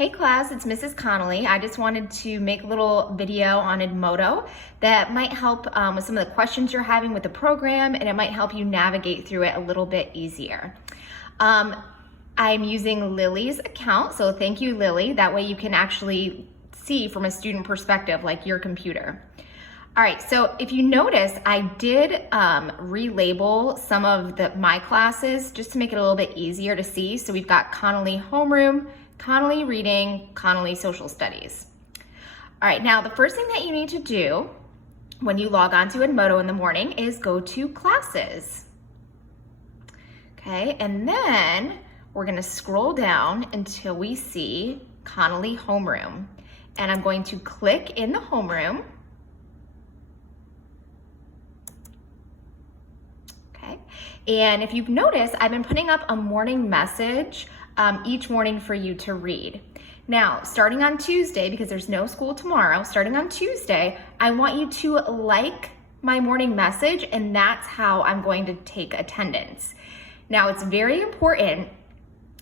Hey class, it's Mrs. Connolly. I just wanted to make a little video on Edmodo that might help with some of the questions you're having with the program, and it might help you navigate through it a little bit easier. I'm using Lily's account, so thank you, Lily. That way you can actually see from a student perspective, like your computer. All right, so if you notice, I did relabel some of my classes just to make it a little bit easier to see. So we've got Connolly Homeroom, Connolly Reading, Connolly Social Studies. All right, now the first thing that you need to do when you log on to Edmodo in the morning is go to Classes. Okay, and then we're gonna scroll down until we see Connolly Homeroom. And I'm going to click in the homeroom. Okay, and if you've noticed, I've been putting up a morning message each morning for you to read. Now, starting on Tuesday, because there's no school tomorrow, starting on Tuesday, I want you to like my morning message, and that's how I'm going to take attendance. Now, it's very important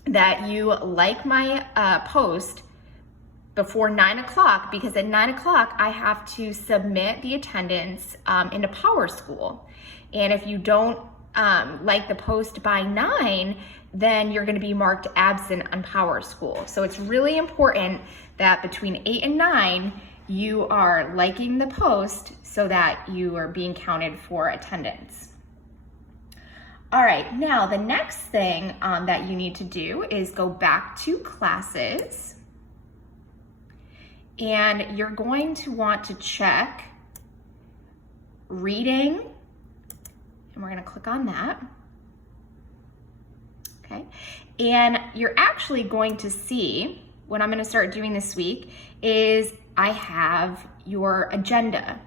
that you like my post before 9 o'clock, because at 9 o'clock, I have to submit the attendance into PowerSchool. And if you don't like the post by 9, then you're gonna be marked absent on PowerSchool. So it's really important that between 8 and 9, you are liking the post so that you are being counted for attendance. All right, now the next thing that you need to do is go back to Classes, and you're going to want to check Reading, and we're gonna click on that. Okay, and you're actually going to see, what I'm gonna start doing this week is I have your agenda,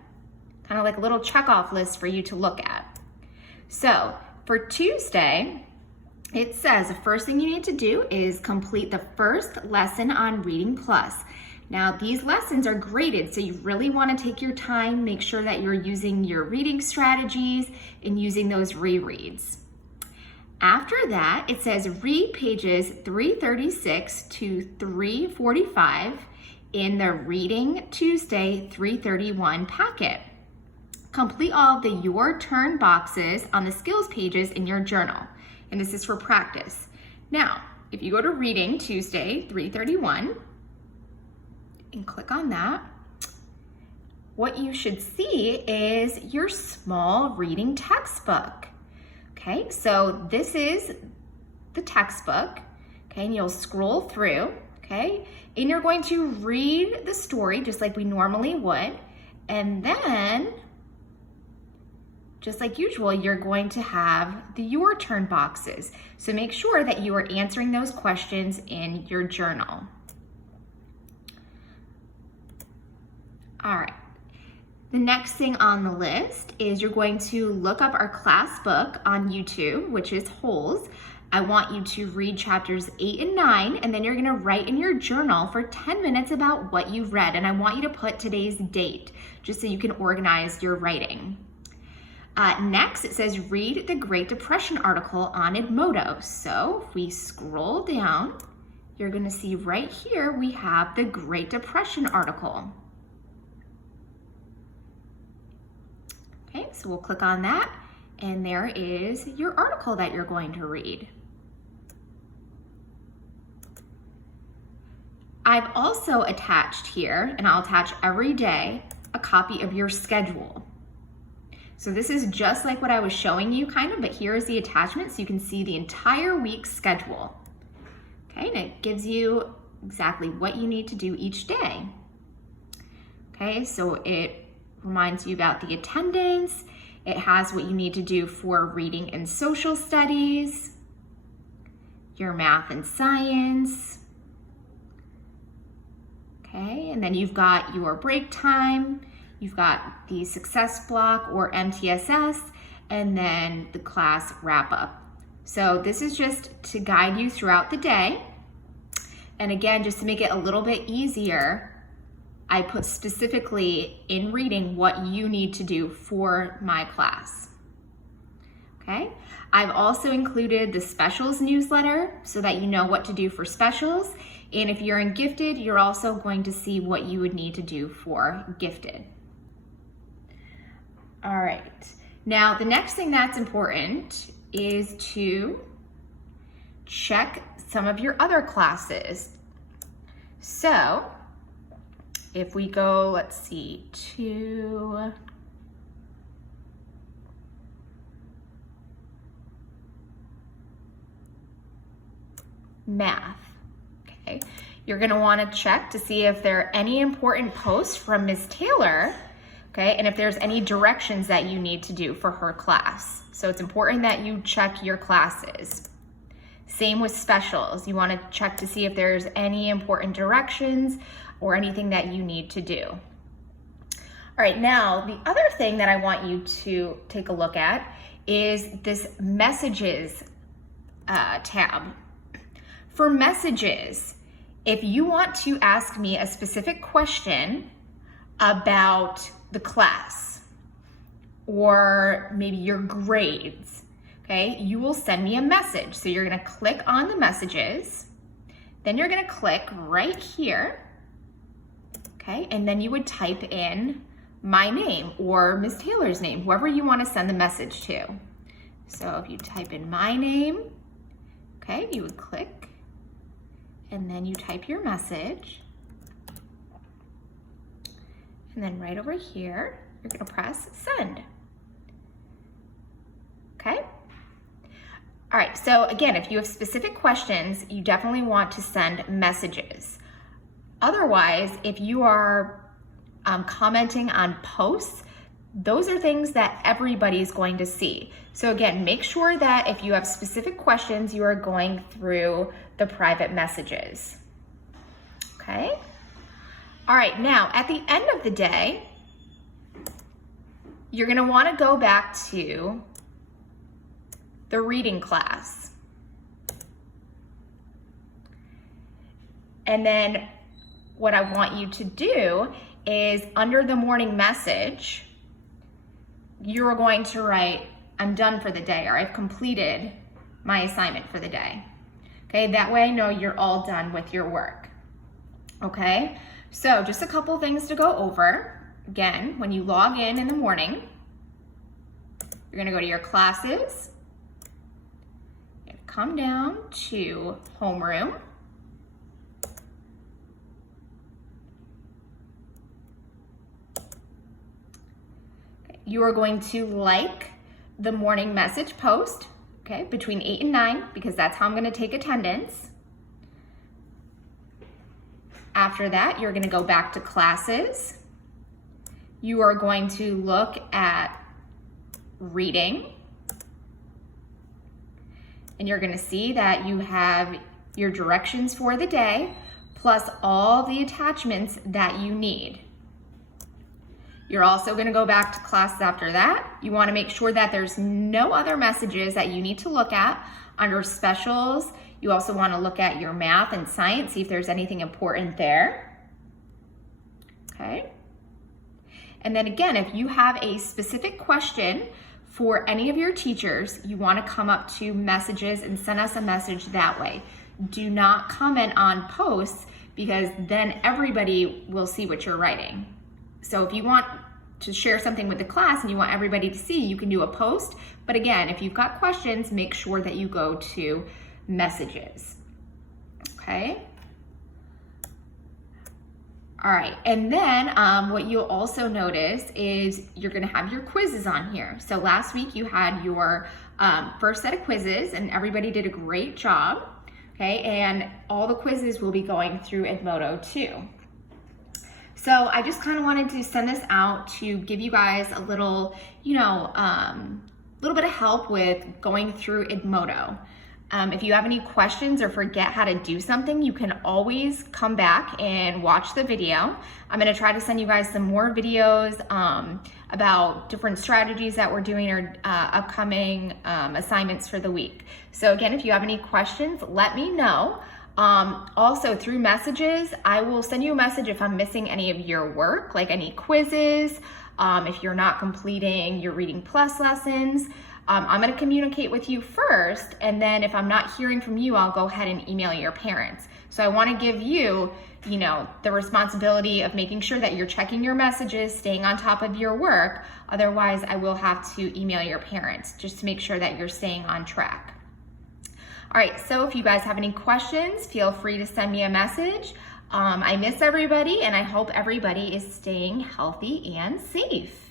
kind of like a little checkoff list for you to look at. So for Tuesday, it says the first thing you need to do is complete the first lesson on Reading Plus. Now, these lessons are graded, so you really want to take your time, make sure that you're using your reading strategies and using those rereads. After that, it says read pages 336 to 345 in the Reading Tuesday 331 packet. Complete all of the Your Turn boxes on the skills pages in your journal, and this is for practice. Now, if you go to Reading Tuesday 331 and click on that, what you should see is your small reading textbook. Okay, so this is the textbook, okay, and you'll scroll through, okay, and you're going to read the story just like we normally would, and then, just like usual, you're going to have the Your Turn boxes. So make sure that you are answering those questions in your journal. All right. The next thing on the list is you're going to look up our class book on YouTube, which is Holes. I want you to read chapters 8 and 9, and then you're gonna write in your journal for 10 minutes about what you've read. And I want you to put today's date, just so you can organize your writing. Next, it says read the Great Depression article on Edmodo. So if we scroll down, you're gonna see right here, we have the Great Depression article. Okay, so we'll click on that, and there is your article that you're going to read. I've also attached here, and I'll attach every day, a copy of your schedule. So this is just like what I was showing you kind of, but here is the attachment so you can see the entire week's schedule. Okay, and it gives you exactly what you need to do each day. Okay, so it reminds you about the attendance. It has what you need to do for reading and social studies, your math and science. Okay, and then you've got your break time, you've got the success block or MTSS, and then the class wrap up. So this is just to guide you throughout the day. And again, just to make it a little bit easier, I put specifically in reading what you need to do for my class. Okay, I've also included the specials newsletter so that you know what to do for specials. And if you're in gifted, you're also going to see what you would need to do for gifted. All right. Now, the next thing that's important is to check some of your other classes. So if we go, let's see, to math, okay? You're gonna wanna check to see if there are any important posts from Ms. Taylor, okay? And if there's any directions that you need to do for her class. So it's important that you check your classes. Same with specials. You wanna check to see if there's any important directions or anything that you need to do. All right, now the other thing that I want you to take a look at is this messages tab. For messages, if you want to ask me a specific question about the class or maybe your grades, okay, you will send me a message. So you're gonna click on the messages, then you're gonna click right here, okay, and then you would type in my name or Ms. Taylor's name, whoever you wanna send the message to. So if you type in my name, okay, you would click, and then you type your message. And then right over here, you're gonna press send. Okay? All right, so again, if you have specific questions, you definitely want to send messages. Otherwise, if you are commenting on posts, those are things that everybody's going to see. So again, make sure that if you have specific questions, you are going through the private messages. Okay? All right, now at the end of the day, you're gonna wanna go back to the reading class. And then what I want you to do is under the morning message, you're going to write, I'm done for the day, or I've completed my assignment for the day. Okay, that way I know you're all done with your work. Okay, so just a couple things to go over. Again, when you log in the morning, you're gonna go to your classes, come down to homeroom, you are going to like the morning message post, okay, between 8 and 9, because that's how I'm gonna take attendance. After that, you're gonna go back to classes. You are going to look at reading, and you're gonna see that you have your directions for the day, plus all the attachments that you need. You're also gonna go back to classes after that. You wanna make sure that there's no other messages that you need to look at. Under specials, you also wanna look at your math and science, see if there's anything important there. Okay. And then again, if you have a specific question for any of your teachers, you wanna come up to messages and send us a message that way. Do not comment on posts, because then everybody will see what you're writing. So if you want to share something with the class and you want everybody to see, you can do a post. But again, if you've got questions, make sure that you go to messages. Okay? All right, and then what you'll also notice is you're gonna have your quizzes on here. So last week you had your first set of quizzes and everybody did a great job, okay? And all the quizzes will be going through Edmodo too. So I just kind of wanted to send this out to give you guys a little, little bit of help with going through Edmodo. If you have any questions or forget how to do something, you can always come back and watch the video. I'm gonna try to send you guys some more videos about different strategies that we're doing or upcoming assignments for the week. So again, if you have any questions, let me know. Also through messages, I will send you a message if I'm missing any of your work, like any quizzes, if you're not completing your Reading Plus lessons. I'm going to communicate with you first, and then if I'm not hearing from you, I'll go ahead and email your parents. So I want to give you, the responsibility of making sure that you're checking your messages, staying on top of your work. Otherwise, I will have to email your parents just to make sure that you're staying on track. All right, so if you guys have any questions, feel free to send me a message. I miss everybody, and I hope everybody is staying healthy and safe.